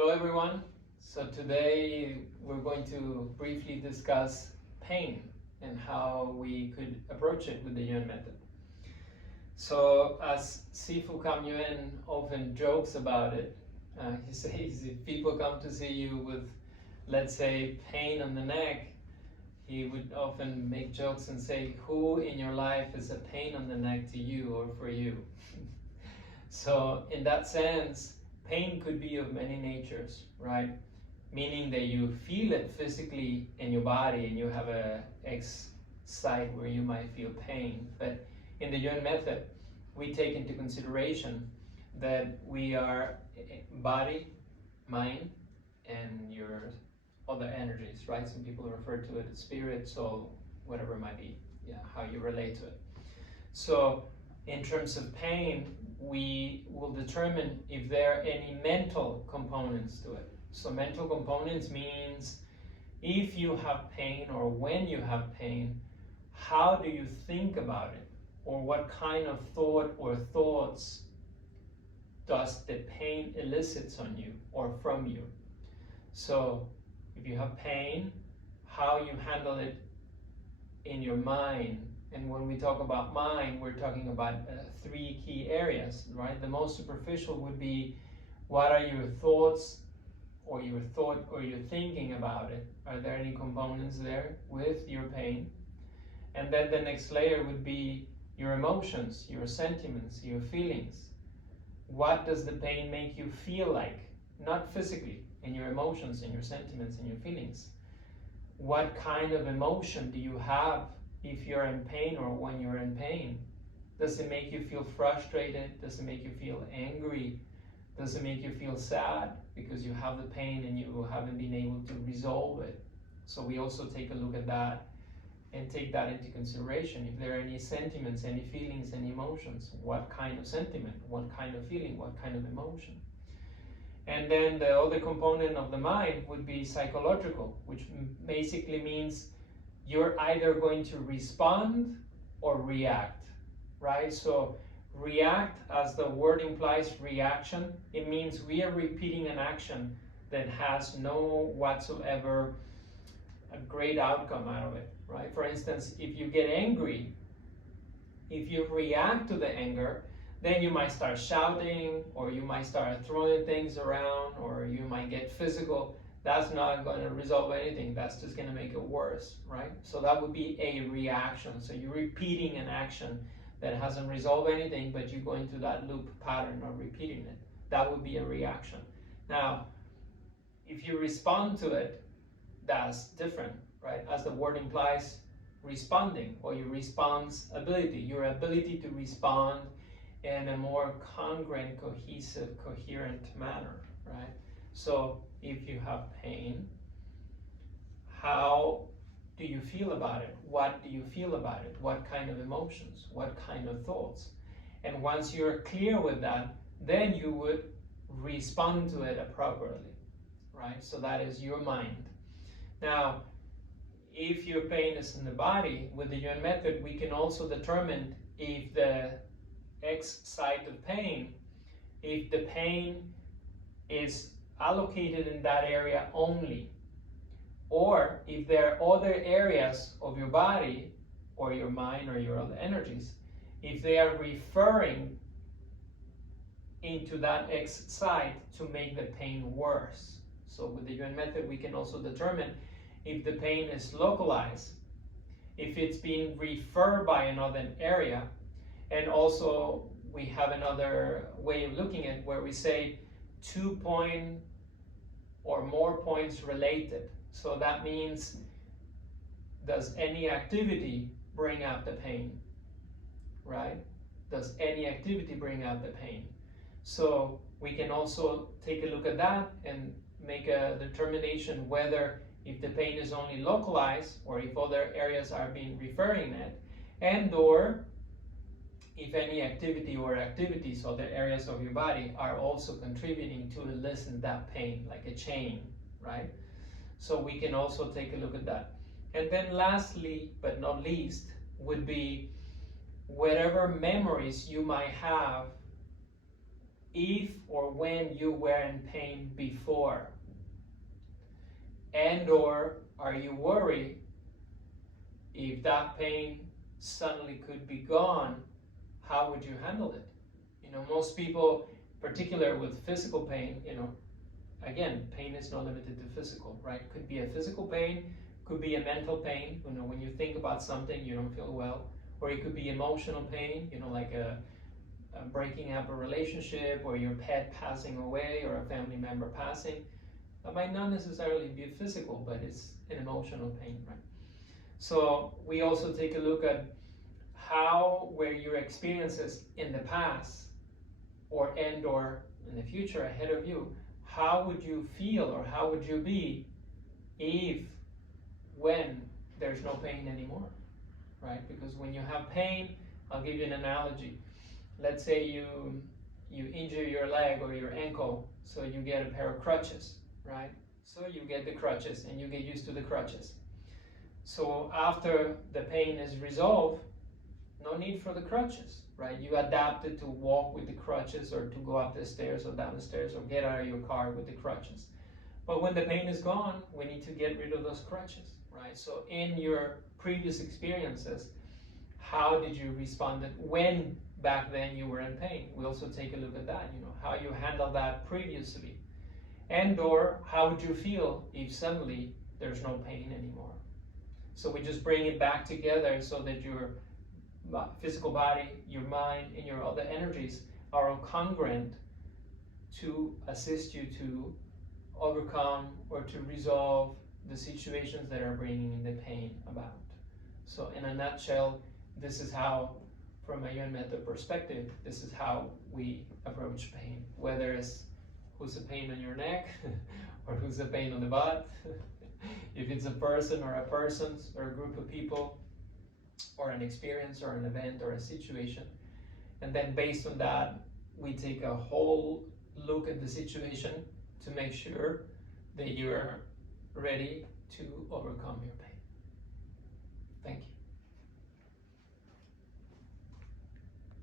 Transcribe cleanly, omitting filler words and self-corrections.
Hello everyone. So today we're going to briefly discuss pain and how we could approach it with the Yuen Method. So as Sifu Kam Yuen often jokes about it, he says if people come to see you with, let's say, pain on the neck, he would often make jokes and say, who in your life is a pain on the neck to you or for you? So in that sense, pain could be of many natures, right? Meaning that you feel it physically in your body and you have a X site where you might feel pain. But in the Yuen Method, we take into consideration that we are body, mind, and your other energies, right? Some people refer to it as spirit, soul, whatever it might be, how you relate to it. So in terms of pain, we will determine if there are any mental components to it. So mental components means if you have pain or when you have pain, how do you think about it? Or what kind of thought or thoughts does the pain elicits on you or from you? So if you have pain, how you handle it in your mind. And when we talk about mind, we're talking about three key areas, right? The most superficial would be, what are your thoughts or your thinking about it? Are there any components there with your pain? And then the next layer would be your emotions, your sentiments, your feelings. What does the pain make you feel like? Not physically, in your emotions, in your sentiments, in your feelings. What kind of emotion do you have if you're in pain or when you're in pain? Does it make you feel frustrated? Does it make you feel angry? Does it make you feel sad because you have the pain and you haven't been able to resolve it? So we also take a look at that and take that into consideration. If there are any sentiments, any feelings, any emotions, what kind of sentiment, what kind of feeling, what kind of emotion? And then the other component of the mind would be psychological, which basically means you're either going to respond or react, right? So react, as the word implies, reaction, it means we are repeating an action that has no whatsoever a great outcome out of it, right? For instance, if you get angry, if you react to the anger, then you might start shouting, or you might start throwing things around, or you might get physical. That's not going to resolve anything. That's just going to make it worse, right? So that would be a reaction. So you're repeating an action that hasn't resolved anything, but you go into that loop pattern of repeating it. That would be a reaction. Now, if you respond to it, that's different, right? As the word implies, responding, or your response ability, your ability to respond in a more congruent, cohesive, coherent manner, right? So if you have pain, how do you feel about it? What do you feel about it? What kind of emotions? What kind of thoughts? And once you're clear with that, then you would respond to it appropriately, right? So that is your mind. Now, if your pain is in the body, with the Yuen Method, we can also determine if the X site of pain, if the pain is allocated in that area only, or if there are other areas of your body or your mind or your other energies, if they are referring into that X site to make the pain worse. So with the Yuen Method, we can also determine if the pain is localized, if it's being referred by another area, and also we have another way of looking at where we say 2 point or more points related. So that means, does any activity bring out the pain, right? Does any activity bring out the pain? So we can also take a look at that and make a determination whether if the pain is only localized or if other areas are being referring it, and or if any activity or activities, other areas of your body are also contributing to elicit that pain, like a chain, right? So we can also take a look at that. And then lastly, but not least, would be whatever memories you might have if or when you were in pain before, and or are you worried if that pain suddenly could be gone, how would you handle it? You know, most people, particularly with physical pain, you know, again, pain is not limited to physical, right? Could be a physical pain, could be a mental pain, you know, when you think about something you don't feel well, or it could be emotional pain, you know, like a breaking up a relationship, or your pet passing away, or a family member passing. That might not necessarily be physical, but it's an emotional pain, right? So we also take a look at how were your experiences in the past, or in the future ahead of you. How would you feel, or how would you be if, when there's no pain anymore, right? Because when you have pain, I'll give you an analogy. Let's say you injure your leg or your ankle, so you get a pair of crutches, right? So you get the crutches and you get used to the crutches. So after the pain is resolved, no need for the crutches, right? You adapted to walk with the crutches, or to go up the stairs or down the stairs, or get out of your car with the crutches. But when the pain is gone, we need to get rid of those crutches, right? So in your previous experiences, how did you respond when back then you were in pain? We also take a look at that, you know, how you handled that previously. And or how would you feel if suddenly there's no pain anymore? So we just bring it back together so that your physical body, your mind, and your other energies are all congruent to assist you to overcome or to resolve the situations that are bringing the pain about. So in a nutshell, this is how, from a Yuen Method perspective, this is how we approach pain. Whether it's who's the pain on your neck or who's the pain on the butt, if it's a person or a persons or a group of people, or an experience or an event or a situation. And then based on that, we take a whole look at the situation to make sure that you're ready to overcome your pain. Thank you.